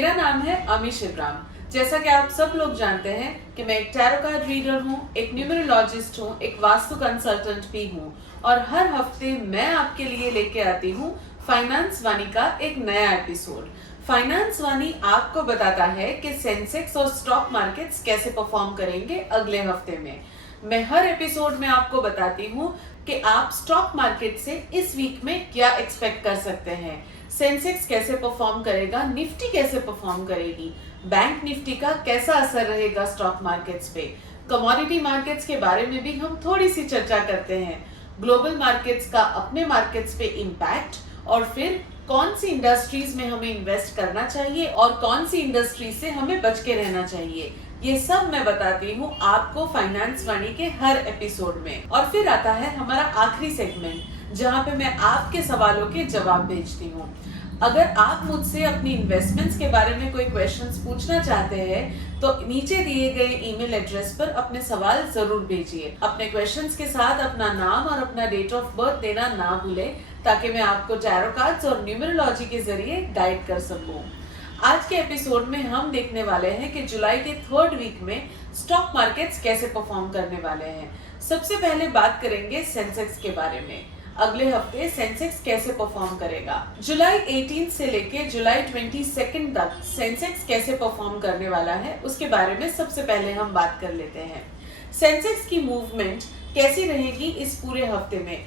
मेरा नाम है अमी शिवराम। जैसा कि आप सब लोग जानते हैं कि मैं एक टैरो कार्ड रीडर हूँ, एक न्यूमरोलॉजिस्ट हूँ, एक वास्तु कंसल्टेंट भी हूँ और हर हफ्ते मैं आपके लिए लेके आती हूँ फाइनेंस वाणी का एक नया एपिसोड। फाइनेंस वाणी आपको बताता है कि सेंसेक्स और स्टॉक मार्केट्स कैसे परफॉर्म करेंगे अगले हफ्ते में। मैं हर एपिसोड में आपको बताती हूँ कि आप स्टॉक मार्केट से इस वीक में क्या एक्सपेक्ट कर सकते हैं। सेंसेक्स कैसे परफॉर्म करेगा, निफ्टी कैसे परफॉर्म करेगी, बैंक निफ्टी का कैसा असर रहेगा स्टॉक मार्केट्स पे, कमोडिटी मार्केट्स के बारे में भी हम थोड़ी सी चर्चा करते हैं, ग्लोबल मार्केट्स का अपने मार्केट्स पे इम्पैक्ट और फिर कौन सी इंडस्ट्रीज में हमें इन्वेस्ट करना चाहिए और कौन सी इंडस्ट्री से हमें बच के रहना चाहिए। ये सब मैं बताती हूँ आपको फाइनेंस वाणी के हर एपिसोड में। और फिर आता है हमारा आखिरी सेगमेंट जहाँ पे मैं आपके सवालों के जवाब भेजती हूँ। अगर आप मुझसे अपनी इन्वेस्टमेंट्स के बारे में कोई क्वेश्चंस पूछना चाहते हैं तो नीचे दिए गए ईमेल एड्रेस पर अपने सवाल जरूर भेजिए। अपने क्वेश्चंस के साथ अपना नाम और अपना डेट ऑफ बर्थ देना ना भूलें ताकि मैं आपको टैरो कार्ड्स और न्यूमरोलॉजी के जरिए गाइड कर सकूं। आज के एपिसोड में हम देखने वाले हैं कि जुलाई के थर्ड वीक में स्टॉक मार्केट्स कैसे परफॉर्म करने वाले हैं। सबसे पहले बात करेंगे सेंसेक्स के बारे में। अगले हफ्ते सेंसेक्स कैसे परफॉर्म करेगा, जुलाई 18 से लेके जुलाई 22 तक सेंसेक्स कैसे परफॉर्म करने वाला है उसके बारे में सबसे पहले हम बात कर लेते हैं। सेंसेक्स की मूवमेंट कैसी रहेगी इस पूरे हफ्ते में?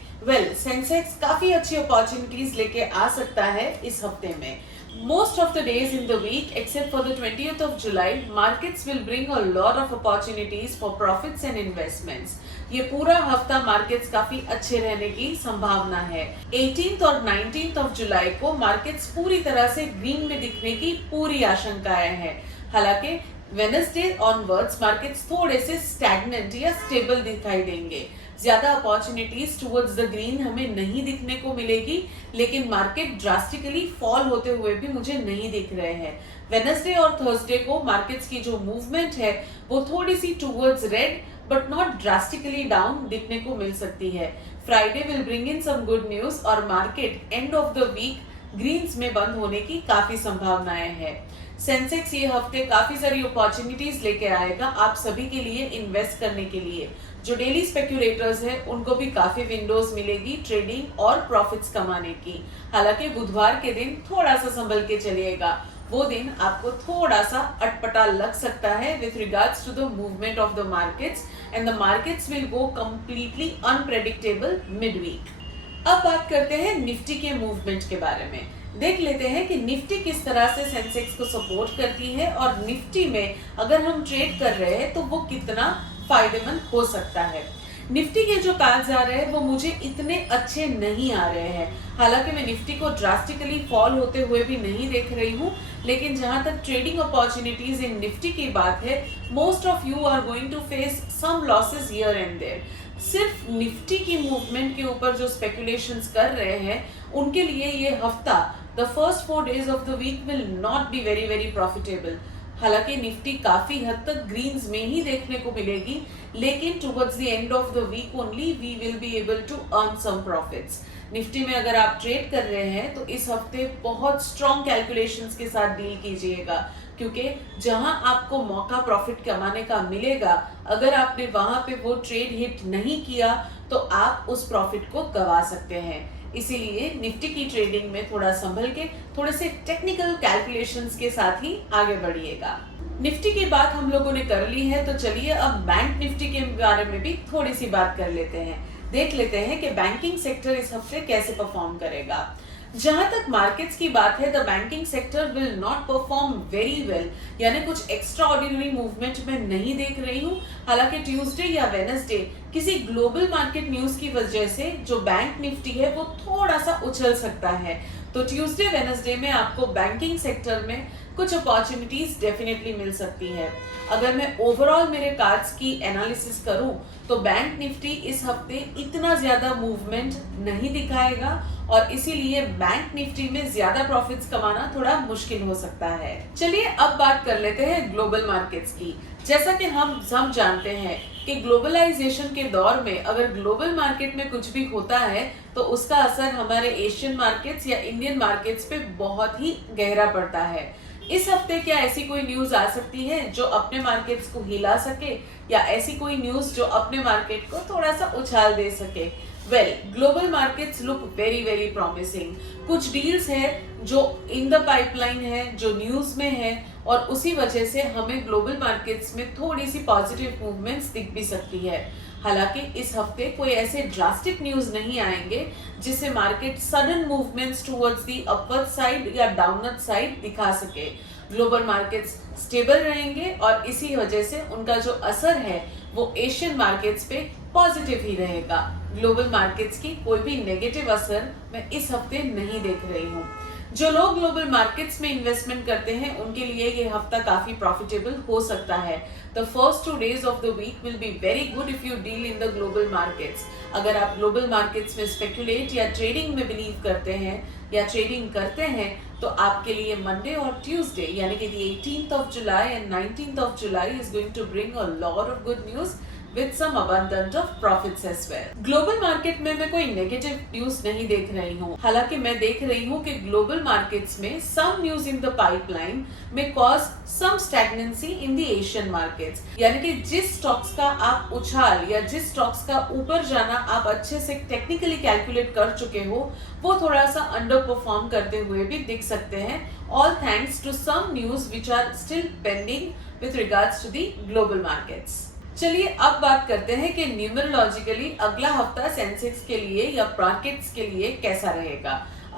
सेंसेक्स काफी अच्छी अपॉर्चुनिटीज लेके आ सकता है इस हफ्ते में। Most of the days in the week, except for the 20th of July, markets will bring a lot of opportunities for profits and investments. ये पूरा हफ्ता मार्केट्स काफी अच्छे रहने की संभावना है। 18th और 19th ऑफ जुलाई को मार्केट्स पूरी तरह से ग्रीन में दिखने की पूरी आशंकाएं हैं। हालांकि वेडनेसडे ऑनवर्ड्स मार्केट्स थोड़े से स्टैग्नेंट या स्टेबल दिखाई देंगे। ज्यादा अपॉर्चुनिटीज टुवर्ड्स द ग्रीन हमें नहीं दिखने को मिलेगी, लेकिन मार्केट ड्रास्टिकली फॉल होते हुए भी मुझे नहीं दिख रहे हैं। वेडनेसडे और थर्सडे को मार्केट्स की जो मूवमेंट है वो थोड़ी सी towards red but not drastically down दिखने को मिल सकती है। Friday will bring in some good news और market end of the week greens में बंद होने की काफी संभावनाएं हैं। सेंसेक्स ये हफ्ते काफी सारी अपॉर्चुनिटीज लेके आएगा आप सभी के लिए इन्वेस्ट करने के लिए। जो डेली स्पेक्यूलेटर्स हैं उनको भी काफी विंडोज मिलेगी ट्रेडिंग और प्रॉफिट्स कमाने की। हालांकि बुधवार के दिन थोड़ा सा संभल के चलिएगा, वो दिन आपको थोड़ा सा अटपटा लग सकता है with regards to the movement of the markets and the markets will go completely unpredictable mid week. अब बात करते हैं निफ्टी के मूवमेंट के बारे में। देख लेते हैं कि निफ्टी किस तरह से सेंसेक्स को सपोर्ट करती है और निफ्टी में अगर हम ट्रेड कर रहे हैं तो वो कितना फायदेमंद हो सकता है। निफ्टी के जो कार्ड्स आ रहे हैं वो मुझे इतने अच्छे नहीं आ रहे हैं। हालांकि मैं निफ्टी को ड्रास्टिकली फॉल होते हुए भी नहीं देख रही हूँ, लेकिन जहां तक ट्रेडिंग अपॉर्चुनिटीज इन निफ्टी की बात है, most of you are going to face some losses here and there. सिर्फ निफ्टी की मूवमेंट के ऊपर जो स्पेकुलेशंस कर रहे हैं उनके लिए ये हफ्ता the first 4 days of the week will not be very very profitable. हालांकि निफ्टी काफी हद तक ग्रीन्स में ही देखने को मिलेगी, लेकिन towards the end of the week only we will be able to earn some profits. Nifty में अगर आप ट्रेड कर रहे हैं तो इस हफ्ते बहुत स्ट्रॉन्ग कैलकुलेशंस के साथ डील कीजिएगा, क्योंकि जहां आपको मौका प्रॉफिट कमाने का मिलेगा, अगर आपने वहां पे वो ट्रेड हिट नहीं किया तो आप उस प्रॉफिट को गवा सकते हैं। इसीलिए निफ्टी की ट्रेडिंग में थोड़ा संभल के थोड़े से टेक्निकल कैलकुलेशंस के साथ ही आगे बढ़िएगा। निफ्टी की बात हम लोगों ने कर ली है तो चलिए अब बैंक निफ्टी के बारे में भी थोड़ी सी बात कर लेते हैं। देख लेते हैं कि बैंकिंग सेक्टर इस हफ्ते कैसे परफॉर्म करेगा। जहां तक मार्केट्स की बात है, the banking sector will not perform very well, यानी कुछ एक्स्ट्रा ऑर्डिनरी मूवमेंट मैं नहीं देख रही हूँ। हालांकि ट्यूसडे या वेडनेसडे किसी ग्लोबल मार्केट न्यूज की वजह से जो बैंक निफ्टी है वो थोड़ा सा उछल सकता है। तो ट्यूसडे वेडनेसडे में आपको बैंकिंग सेक्टर में कुछ अपॉर्चुनिटीज डेफिनेटली मिल सकती है। अगर मैं ओवरऑल मेरे कार्ड्स की एनालिसिस करूं तो बैंक निफ्टी इस हफ्ते इतना ज्यादा मूवमेंट नहीं दिखाएगा और इसीलिए बैंक निफ्टी में ज्यादा प्रॉफिट्स कमाना थोड़ा मुश्किल हो सकता है। चलिए अब बात कर लेते हैं ग्लोबल मार्केट्स की। जैसा कि हम सब जानते हैं कि ग्लोबलाइजेशन के दौर में अगर ग्लोबल मार्केट में कुछ भी होता है तो उसका असर हमारे एशियन मार्केट्स या इंडियन मार्केट्स पे बहुत ही गहरा पड़ता है। इस हफ्ते क्या ऐसी कोई न्यूज आ सकती है जो अपने मार्केट्स को हिला सके, या ऐसी कोई न्यूज जो अपने मार्केट को थोड़ा सा उछाल दे सके? Well, global markets look very very promising. कुछ डील्स है जो इन द पाइपलाइन है, जो न्यूज में है, और उसी वजह से हमें ग्लोबल मार्केट्स में थोड़ी सी पॉजिटिव मूवमेंट्स दिख भी सकती है। हालांकि इस हफ्ते कोई ऐसे ड्रास्टिक न्यूज नहीं आएंगे जिससे market sudden movements towards the upward side या डाउनवर्ड साइड दिखा सके। ग्लोबल मार्केट्स स्टेबल रहेंगे और इसी वजह से उनका जो असर है वो एशियन मार्केट्स पे पॉजिटिव ही रहेगा। ग्लोबल मार्केट्स की कोई भी नेगेटिव असर मैं इस हफ्ते नहीं देख रही हूँ। जो लोग ग्लोबल मार्केट्स में इन्वेस्टमेंट करते हैं उनके लिए ये हफ्ता काफी प्रॉफिटेबल हो सकता है। The first 2 days of the week will be very good if you deal in the global markets. अगर आप ग्लोबल मार्केट्स में स्पेकुलेट या ट्रेडिंग में बिलीव करते हैं या ट्रेडिंग करते हैं तो आपके लिए मंडे और ट्यूसडे यानी कि 18th of July and 19th of July is going to bring a lot of good news with some abundance of profits as well. Global market में मैं कोई नेगेटिव न्यूज नहीं देख रही हूँ। हालांकि मैं देख रही हूँ कि ग्लोबल मार्केट्स में some news in the pipeline may cause some stagnancy in the Asian markets। यानी कि जिस स्टॉक्स का आप उछाल या जिस स्टॉक्स का ऊपर जाना आप अच्छे से टेक्निकली कैलकुलेट कर चुके हो वो थोड़ा सा अंडर परफॉर्म करते हुए भी दिख सकते हैं। All thanks to some news which are still pending with regards to the global markets। चलिए अब बात करते हैं कि न्यूमरोलॉजिकली अगला हफ्ता सेंसेक्स के लिए या मार्केट्स के लिए कैसा रहेगा।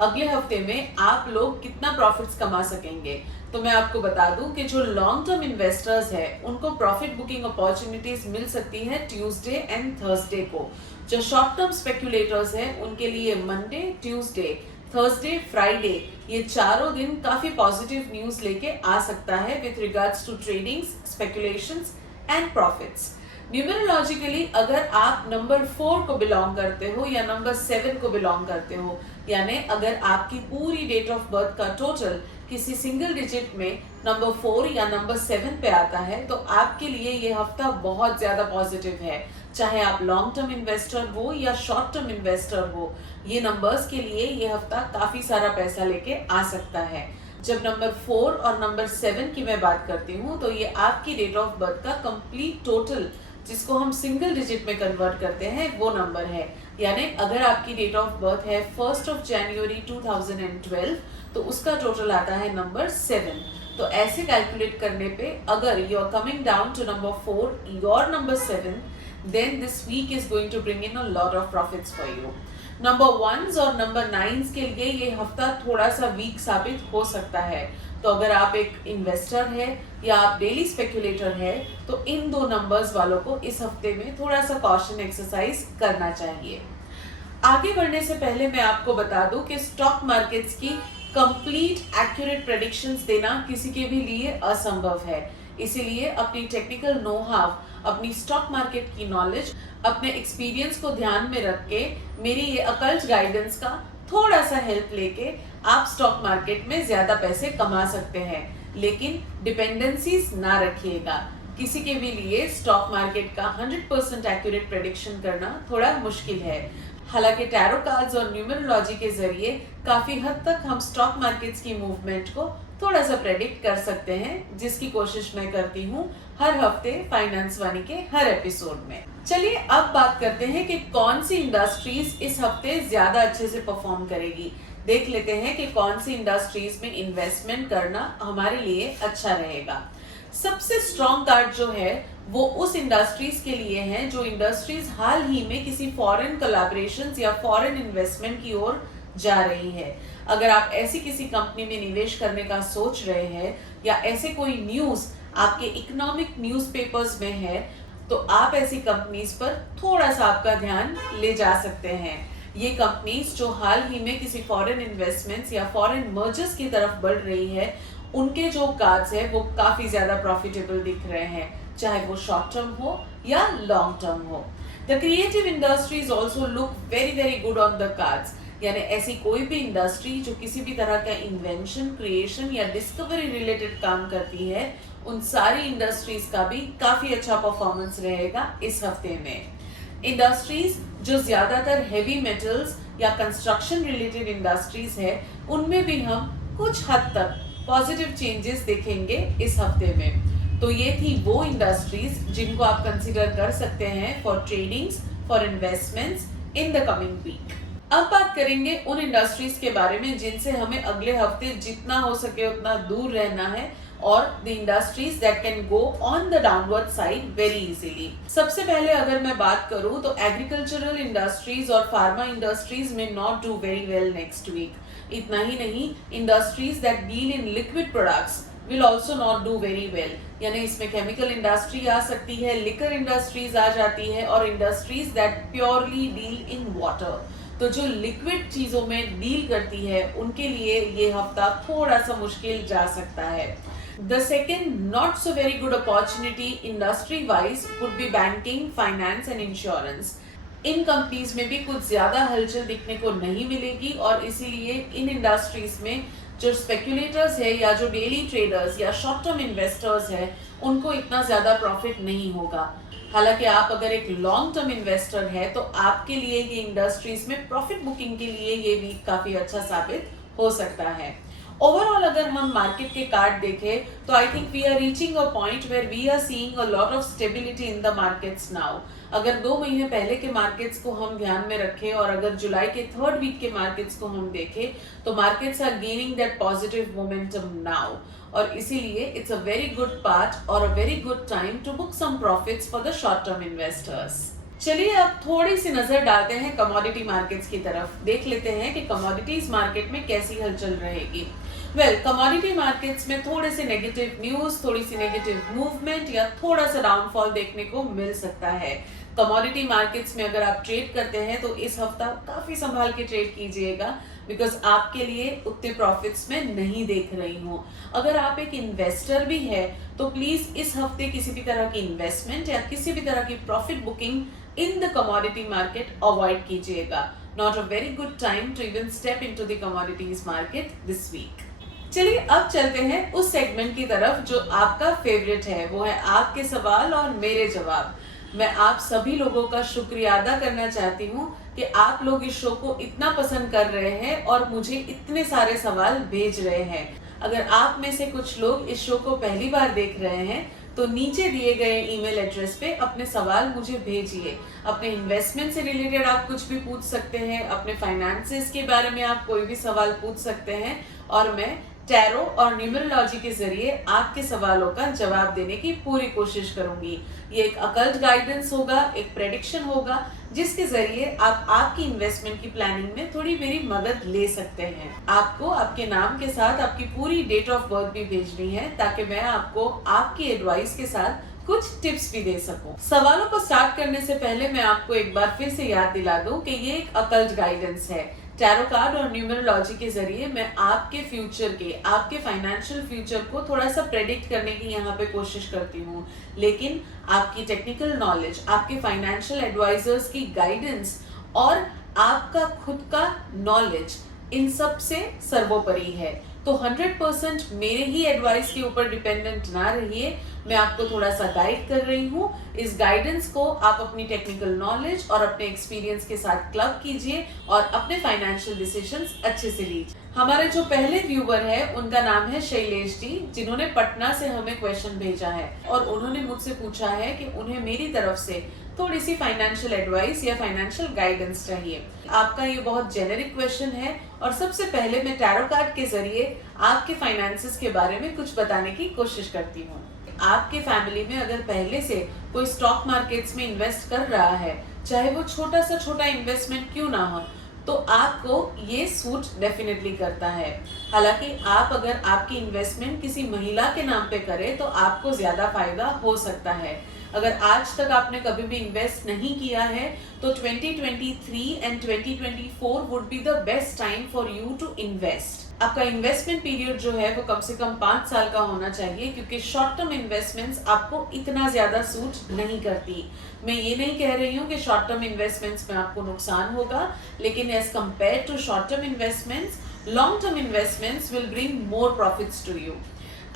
अगले हफ्ते में आप लोग कितना प्रॉफिट्स कमा सकेंगे? तो मैं आपको बता दूं कि जो लॉन्ग टर्म इन्वेस्टर्स हैं उनको प्रॉफिट बुकिंग अपॉर्चुनिटीज मिल सकती है ट्यूसडे एंड थर्सडे को। जो शॉर्ट टर्म स्पेक्युलेटर्स हैं उनके लिए मंडे, ट्यूसडे, थर्सडे, फ्राइडे ये चारों दिन काफी पॉजिटिव न्यूज लेके आ सकता है with regards to trading, speculations and profits. Numerologically अगर आप नंबर 4 को बिलोंग करते हो या नंबर 7 को बिलोंग करते हो, यानी अगर आपकी पूरी डेट ऑफ बर्थ का टोटल किसी सिंगल डिजिट में नंबर 4 या नंबर 7 पे आता है तो आपके लिए ये हफ्ता बहुत ज्यादा पॉजिटिव है। चाहे आप लॉन्ग टर्म इन्वेस्टर हो या शॉर्ट टर्म इन्वेस्टर हो, ये नंबर्स के लिए ये हफ्ता काफी सारा पैसा लेके आ सकता है। जब नंबर 4 और नंबर 7 की मैं बात करती हूँ तो ये आपकी डेट ऑफ बर्थ का कंप्लीट टोटल जिसको हम सिंगल डिजिट में कन्वर्ट करते हैं वो नंबर है। यानी अगर आपकी डेट ऑफ बर्थ है 1st of January 2012 तो उसका टोटल आता है नंबर 7। तो ऐसे कैलकुलेट करने पे अगर you are coming down to number 4 your number 7 then this week is going to bring in a lot of profits for you। Number 1s और नंबर 9s के लिए ये हफ्ता थोड़ा सा वीक साबित हो सकता है। तो अगर आप एक इन्वेस्टर है या आप डेली स्पेक्युलेटर है तो इन दो नंबर्स वालों को इस हफ्ते में थोड़ा सा कॉशन एक्सरसाइज करना चाहिए। आगे बढ़ने से पहले मैं आपको बता दूं कि स्टॉक मार्केट्स की कंप्लीट एक्यूरेट प्रेडिक्शंस देना किसी के भी लिए असंभव है। इसीलिए अपनी टेक्निकल नो हाव, अपनी स्टॉक मार्केट की नॉलेज, अपने एक्सपीरियंस को ध्यान में रख के मेरी ये अकल्ट गाइडेंस का थोड़ा सा हेल्प लेके आप स्टॉक मार्केट में ज्यादा पैसे कमा सकते हैं, लेकिन डिपेंडेंसीज ना रखिएगा। किसी के भी लिए स्टॉक मार्केट का 100% एक्यूरेट प्रेडिक्शन करना थोड़ा मुश्किल है। हालांकि टैरो कार्ड्स और न्यूमरोलॉजी के जरिए काफी हद तक हम स्टॉक मार्केट्स की मूवमेंट को थोड़ा सा प्रेडिक्ट कर सकते हैं, जिसकी कोशिश मैं करती हूँ हर हफ्ते फाइनेंस वानी के हर एपिसोड में। चलिए अब बात करते हैं कि कौन सी इंडस्ट्रीज इस हफ्ते ज्यादा अच्छे से परफॉर्म करेगी। देख लेते हैं कि कौन सी इंडस्ट्रीज में इन्वेस्टमेंट करना हमारे लिए अच्छा रहेगा। सबसे स्ट्रॉन्ग कार्ड जो है वो उस इंडस्ट्रीज के लिए है जो इंडस्ट्रीज हाल ही में किसी फॉरेन कोलैबोरेशंस या फॉरेन इन्वेस्टमेंट की ओर जा रही है। अगर आप ऐसी किसी कंपनी में निवेश करने का सोच रहे हैं या ऐसे कोई न्यूज आपके इकोनॉमिक न्यूज़पेपर्स में है तो आप ऐसी कंपनीज पर थोड़ा सा आपका ध्यान ले जा सकते हैं। ये कंपनीज जो हाल ही में किसी फॉरेन इन्वेस्टमेंट्स या फॉरेन मर्जर्स की तरफ बढ़ रही है, उनके जो कार्ड्स है वो काफी ज्यादा प्रॉफिटेबल दिख रहे हैं, चाहे वो शॉर्ट टर्म हो या लॉन्ग टर्म हो। The creative industries also look very very good on the cards. यानी ऐसी कोई भी इंडस्ट्री जो किसी भी तरह का इन्वेंशन, क्रिएशन या डिस्कवरी रिलेटेड काम करती है, उन सारी इंडस्ट्रीज का भी काफी अच्छा परफॉर्मेंस रहेगा इस हफ्ते में। इंडस्ट्रीज जो ज्यादातर हेवी मेटल्स या कंस्ट्रक्शन रिलेटेड इंडस्ट्रीज है, उनमें भी हम कुछ हद तक पॉजिटिव चेंजेस देखेंगे इस हफ्ते में। तो ये थी वो इंडस्ट्रीज जिनको आप कंसीडर कर सकते हैं for tradings, for investments in the coming week. अब बात करेंगे उन इंडस्ट्रीज के बारे में जिनसे हमें अगले हफ्ते जितना हो सके उतना दूर रहना है, और the industries that can go on the downward side very easily. सबसे पहले अगर मैं बात करूं तो एग्रीकल्चरल इंडस्ट्रीज और फार्मा इंडस्ट्रीज में not do very well next week. इतना ही नहीं, industries that deal in liquid products will also not do very well, यानी इसमें केमिकल इंडस्ट्री आ सकती है, लिकर इंडस्ट्रीज आ जाती है, और industries that purely deal in water. तो जो लिक्विड चीजों में डील करती है उनके लिए ये हफ्ता थोड़ा सा मुश्किल जा सकता है। The second not so very good opportunity industry wise would be banking, finance and insurance. In companies में भी कुछ ज्यादा हलचल दिखने को नहीं मिलेगी, और इसीलिए इन इंडस्ट्रीज में जो स्पेक्युलेटर्स है या जो डेली ट्रेडर्स या शॉर्ट टर्म इन्वेस्टर्स है उनको इतना ज्यादा प्रॉफिट नहीं होगा। हालांकि आप अगर एक लॉन्ग टर्म इन्वेस्टर है तो आपके लिए ये इंडस्ट्रीज में प्रॉफिट बुकिंग के लिए ये वीक काफी अच्छा साबित हो सकता है। ओवरऑल अगर हम मार्केट के कार्ड देखें तो I think we are reaching a point where we are seeing a lot of stability in the markets now. अगर 2 महीने पहले के मार्केट्स को हम ध्यान में रखें और अगर जुलाई के 3rd वीक के मार्केट्स को हम देखें तो markets are gaining that positive momentum now, और इसीलिए it's a very good part और a very good time to book some profits for the short term investors. चलिए अब थोड़ी सी नजर डालते हैं कमोडिटी मार्केट्स की तरफ। देख लेते हैं कि कमोडिटीज मार्केट में कैसी हलचल रहेगी। कमोडिटी मार्केट्स में थोड़े से नेगेटिव न्यूज, थोड़ी सी नेगेटिव मूवमेंट या थोड़ा सा डाउनफॉल देखने को मिल सकता है। कमोडिटी मार्केट्स में अगर आप ट्रेड करते हैं तो इस हफ्ता काफी संभाल के ट्रेड कीजिएगा, बिकॉज आपके लिए उतने प्रॉफिट्स में नहीं देख रही हूँ। अगर आप एक इन्वेस्टर भी है तो प्लीज इस हफ्ते किसी भी तरह की इन्वेस्टमेंट या किसी भी तरह की profit booking in the commodity market avoid कीजिएगा। Not a very good time to even step into the commodities market this week. चलिए अब चलते हैं उस सेगमेंट की तरफ जो आपका फेवरेट है, वो है आपके सवाल और मेरे जवाब। मैं आप सभी लोगों का शुक्रिया अदा करना चाहती हूँ कि आप लोग इस शो को इतना पसंद कर रहे हैं और मुझे इतने सारे सवाल भेज रहे हैं। अगर आप में से कुछ लोग इस शो को पहली बार देख रहे हैं तो नीचे दिए गए ईमेल एड्रेस पे अपने सवाल मुझे भेजिए। अपने इन्वेस्टमेंट से रिलेटेड आप कुछ भी पूछ सकते हैं, अपने फाइनेंसेस के बारे में आप कोई भी सवाल पूछ सकते हैं, और मैं टैरो और न्यूमरोलॉजी के जरिए आपके सवालों का जवाब देने की पूरी कोशिश करूंगी। ये एक अकल्ट गाइडेंस होगा, एक प्रेडिक्शन होगा, जिसके जरिए आप आपकी इन्वेस्टमेंट की प्लानिंग में थोड़ी मेरी मदद ले सकते हैं। आपको आपके नाम के साथ आपकी पूरी डेट ऑफ बर्थ भी भेजनी है ताकि मैं आपको आपकी एडवाइस के साथ कुछ टिप्स भी दे सकूं। सवालों को स्टार्ट करने से पहले मैं आपको एक बार फिर से याद दिला दूं कि ये एक अकल्ट गाइडेंस है। टैरो कार्ड और न्यूमरोलॉजी के जरिए मैं आपके फ्यूचर के, आपके फाइनेंशियल फ्यूचर को थोड़ा सा प्रेडिक्ट करने की यहाँ पे कोशिश करती हूँ, लेकिन आपकी टेक्निकल नॉलेज, आपके फाइनेंशियल एडवाइजर्स की गाइडेंस और आपका खुद का नॉलेज इन सब से सर्वोपरि है। तो 100% मेरे ही एडवाइस के ऊपर डिपेंडेंट ना रहिए, मैं आपको थोड़ा सा गाइड कर रही हूँ। इस गाइडेंस को आप अपनी टेक्निकल नॉलेज और अपने एक्सपीरियंस के साथ क्लब कीजिए और अपने फाइनेंशियल डिसीजंस अच्छे से लीजिए। हमारे जो पहले व्यूवर है उनका नाम है शैलेश जी, जिन्होंने पटना से हमें क्वेश्चन भेजा है और उन्होंने मुझसे पूछा है कि उन्हें मेरी तरफ से थोड़ी सी फाइनेंशियल एडवाइस या फाइनेंशियल गाइडेंस चाहिए। आपका ये बहुत जेनेरिक क्वेश्चन है और सबसे पहले मैं टैरो कार्ड के जरिए आपके फाइनेंसेस के बारे में कुछ बताने की कोशिश करती हूँ। आपके फैमिली में अगर पहले से कोई स्टॉक मार्केट्स में इन्वेस्ट कर रहा है, चाहे वो छोटा सा छोटा इन्वेस्टमेंट क्यों ना हो, तो आपको ये सूट डेफिनेटली करता है। हालांकि आप अगर आपकी इन्वेस्टमेंट किसी महिला के नाम पे करें तो आपको ज्यादा फायदा हो सकता है। अगर आज तक आपने कभी भी इन्वेस्ट नहीं किया है तो 2023 and 2024 would be the best time for you to invest. आपका इन्वेस्टमेंट पीरियड जो है वो कम से कम 5 साल का होना चाहिए, क्योंकि शॉर्ट टर्म इन्वेस्टमेंट्स आपको इतना ज्यादा सूट नहीं करती। मैं ये नहीं कह रही हूँ कि शॉर्ट टर्म इन्वेस्टमेंट्स में आपको नुकसान होगा, लेकिन as compared to short term investments, long term investments will bring more profits to you.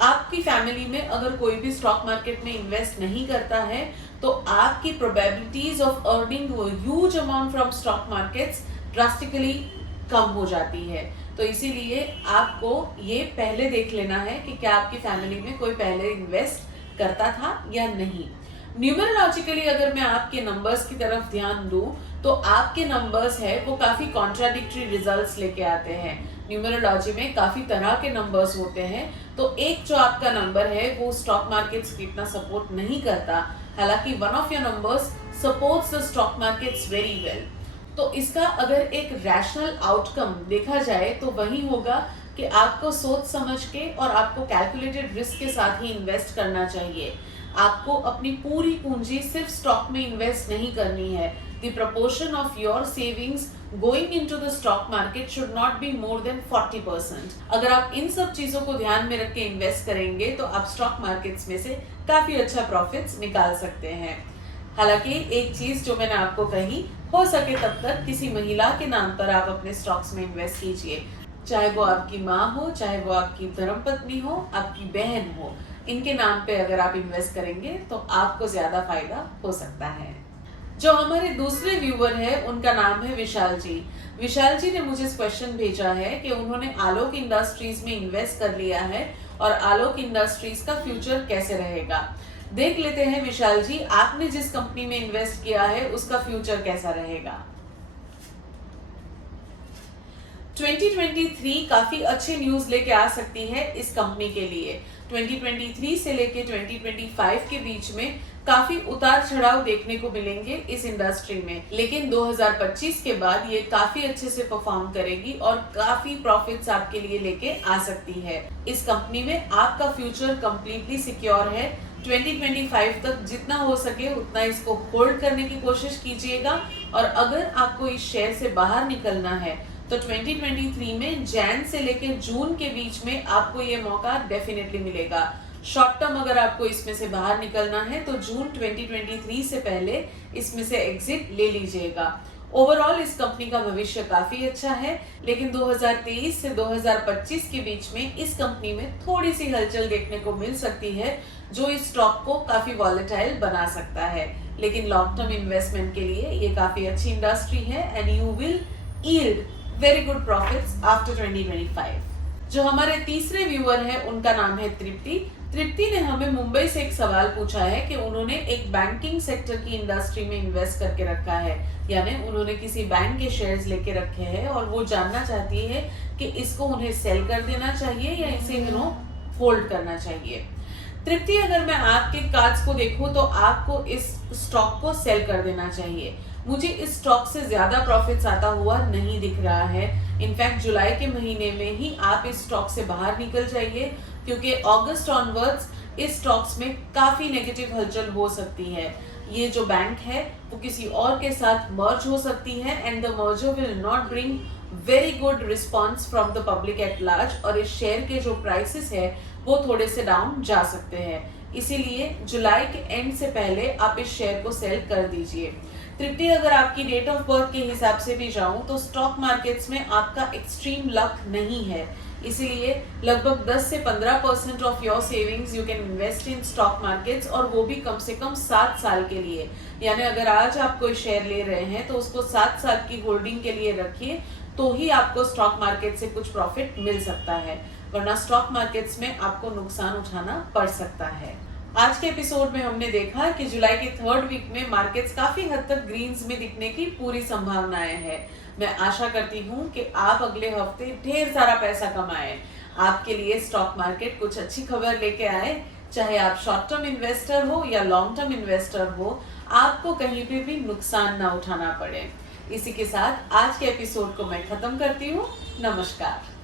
आपकी फैमिली में अगर कोई भी स्टॉक मार्केट में इन्वेस्ट नहीं करता है तो आपकी probabilities of earning huge amount from stock markets drastically कम हो जाती है। तो इसीलिए आपको ये पहले देख लेना है कि क्या आपकी फैमिली में कोई पहले इन्वेस्ट करता था या नहीं। न्यूमरोलॉजिकली अगर मैं आपके नंबर्स की तरफ ध्यान दूं तो आपके नंबर्स है वो काफी कॉन्ट्राडिक्टरी रिजल्ट्स लेके आते हैं। न्यूमरोलॉजी में काफी तरह के नंबर्स होते हैं, तो एक जो आपका नंबर है वो स्टॉक मार्केट्स को इतना सपोर्ट नहीं करता, हालांकि one of your numbers supports the stock markets very well. तो इसका अगर एक रैशनल आउटकम देखा जाए तो वही होगा कि आपको सोच समझ के और आपको कैलकुलेटेड रिस्क के साथ ही इन्वेस्ट करना चाहिए। आपको अपनी पूरी पूंजी सिर्फ स्टॉक में इन्वेस्ट नहीं करनी है। The proportion of your savings going into the stock market should not be more than 40%। अगर आप इन सब चीजों को ध्यान में रख के इन्वेस्ट करेंगे तो आप स्टॉक मार्केट्स में से काफी अच्छा प्रॉफिट्स निकाल सकते हैं। हालांकि एक चीज जो मैंने आपको कही, हो सके तब तक किसी महिला के नाम पर आप अपने स्टॉक्स में इन्वेस्ट कीजिए, चाहे वो आपकी माँ हो, चाहे वो आपकी धर्मपत्नी हो, आपकी बहन हो। इनके नाम पे अगर आप इन्वेस्ट करेंगे तो आपको ज्यादा फायदा हो सकता है। जो हमारे दूसरे व्यूअर है उनका नाम है विशाल जी। विशाल जी ने मुझे इस क्वेश्चन भेजा है कि उन्होंने आलोक इंडस्ट्रीज में इन्वेस्ट कर लिया है और आलोक इंडस्ट्रीज का फ्यूचर कैसे रहेगा। देख लेते हैं विशाल जी, आपने जिस कंपनी में इन्वेस्ट किया है उसका फ्यूचर कैसा रहेगा। 2023 काफी अच्छे न्यूज लेके आ सकती है इस कंपनी के लिए। 2023 से लेके 2025 के बीच में काफी उतार चढ़ाव देखने को मिलेंगे इस इंडस्ट्री में, लेकिन 2025 के बाद ये काफी अच्छे से परफॉर्म करेगी और काफी प्रॉफिट्स आपके लिए लेके आ सकती है। इस कंपनी में आपका फ्यूचर कंप्लीटली सिक्योर है। 2025 तक जितना हो सके उतना इसको होल्ड करने की कोशिश कीजिएगा, और अगर आपको इस शेयर से बाहर निकलना है तो 2023 में जैन से लेकर जून के बीच में आपको ये मौका डेफिनेटली मिलेगा। शॉर्ट टर्म अगर आपको इसमें से बाहर निकलना है तो जून 2023 से पहले इसमें से एग्जिट ले लीजिएगा। ओवरऑल इस कंपनी का भविष्य काफी अच्छा है, लेकिन 2023 से 2025 के बीच में इस कंपनी में थोड़ी सी हलचल देखने को मिल सकती है जो इस स्टॉक को काफी वॉलेटाइल बना सकता है। लेकिन लॉन्ग टर्म इन्वेस्टमेंट के लिए ये काफी अच्छी इंडस्ट्री है and you will yield very good profits after 2025। जो हमारे तीसरे व्यूअर है उनका नाम है तृप्ति। तृप्ति ने हमें मुंबई से एक सवाल पूछा है कि उन्होंने एक बैंकिंग सेक्टर की इंडस्ट्री में इन्वेस्ट करके रखा है, यानी उन्होंने किसी बैंक के शेयर्स लेके रखे हैं और वो जानना चाहती है कि इसको उन्हें सेल कर देना चाहिए या इसे होल्ड करना चाहिए। तृप्ति, अगर मैं आपके कार्ड्स को देखूं तो आपको इस स्टॉक को सेल कर देना चाहिए। मुझे इस स्टॉक से ज्यादा प्रॉफिट्स आता हुआ नहीं दिख रहा है। इनफैक्ट जुलाई के महीने में ही आप इस स्टॉक से बाहर निकल जाइए, क्योंकि अगस्त ऑनवर्ड्स इस स्टॉक्स में काफी नेगेटिव हलचल हो सकती है। ये जो बैंक है वो किसी और के साथ मर्ज हो सकती है and the merger will not bring very good response from the public at large, और इस शेयर के जो प्राइसेस है वो थोड़े से डाउन जा सकते हैं। इसीलिए जुलाई के एंड से पहले आप इस शेयर को सेल कर दीजिए। तृप्ति, अगर आपकी डेट ऑफ बर्थ के हिसाब से भी जाऊं तो स्टॉक मार्केट्स में आपका एक्सट्रीम लक नहीं है, इसीलिए लगभग 10 से 15% of your savings you can invest in stock markets, और वो भी कम से कम 7 साल के लिए। यानी अगर आज आप कोई शेयर ले रहे हैं तो उसको 7 साल की होल्डिंग के लिए रखिए, तो ही आपको स्टॉक मार्केट से कुछ प्रॉफिट मिल सकता है, वरना स्टॉक मार्केट्स में आपको नुकसान उठाना पड़ सकता है। आज के एपिसोड में हमने देखा कि जुलाई के 3rd वीक में मार्केट्स काफी हद तक ग्रीन्स में दिखने की पूरी संभावनाएं हैं। मैं आशा करती हूँ कि आप अगले हफ्ते ढेर सारा पैसा कमाएं। आपके लिए स्टॉक मार्केट कुछ अच्छी खबर लेके आए। चाहे आप शॉर्ट टर्म इन्वेस्टर हो या लॉन्ग टर्म इन्वेस्टर हो, आपको कहीं पे भी नुकसान ना उठाना पड़े। इसी के साथ आज के एपिसोड को मैं खत्म करती हूँ। नमस्कार।